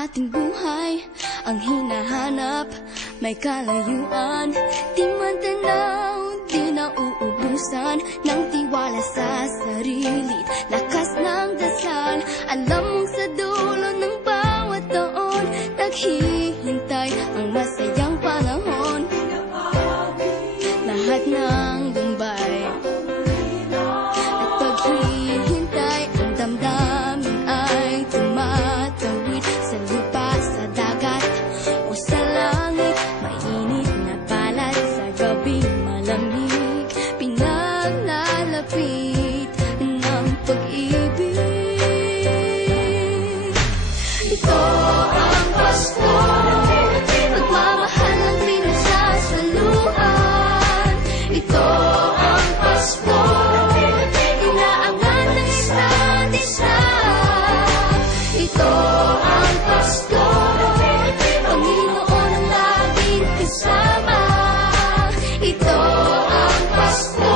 ating buhay ang hinahanap, may kalayuan, di man tanaw, di na uubusan ng tiwala sa sarili, lakas ng dasal. Alam mong sa dulo ng bawat taon, naghihintay ang masayang panahon. Lahat ng lumbay at paghihintay, ang damdamin ay tumatawid sa lupa, sa dagat o sa langit. Mainit na palad sa gabing malamig, pinaglalapit ng pag-ibig. Ito ang Pasko, pagmamahal ng pinagsasaluhan. Ito ang Pasko, inaangan ng isa't isa. Ito ang Pasko, Panginoon ang laging kasama. Ito ang Pasko,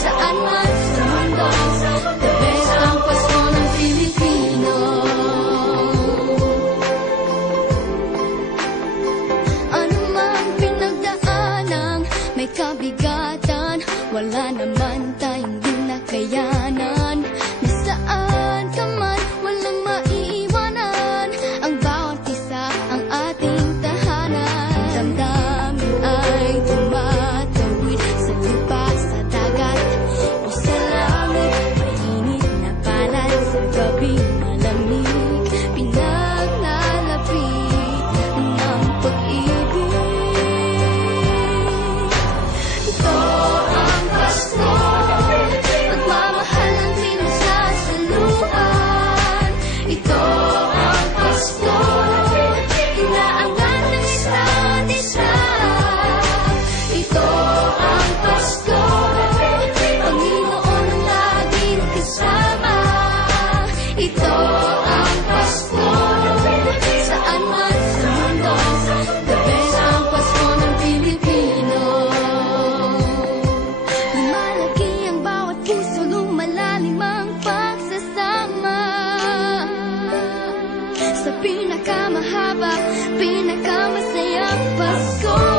saan man sa mundo, the best ang Pasko ng Pilipino. Ano mang pinagdaanang may kabigatan, wala naman tayong di nakayanan. Nasaan ka man, walang maiiwanan, ang bawat isa ang ating tahanan. Damdamin ay tumatawid sa lupa, sa dagat o sa langit. Mainit na palad sa gabing malamig, pinaglalapit ng pag-ibig. Ito ang Pasko, pagmamahal ng pinagsasaluhan. Ito ang Pasko, inaangan ng isa't isa. Ito ang Pasko, Panginoon ang laging kasama. Ito ang Pasko, saan man sa mundo, the best ang Pasko ng Pilipino. Lumalaki ang bawat puso, lumalalim ang pagsasama. Sa pinakamahaba, pinakamasayang Pasko.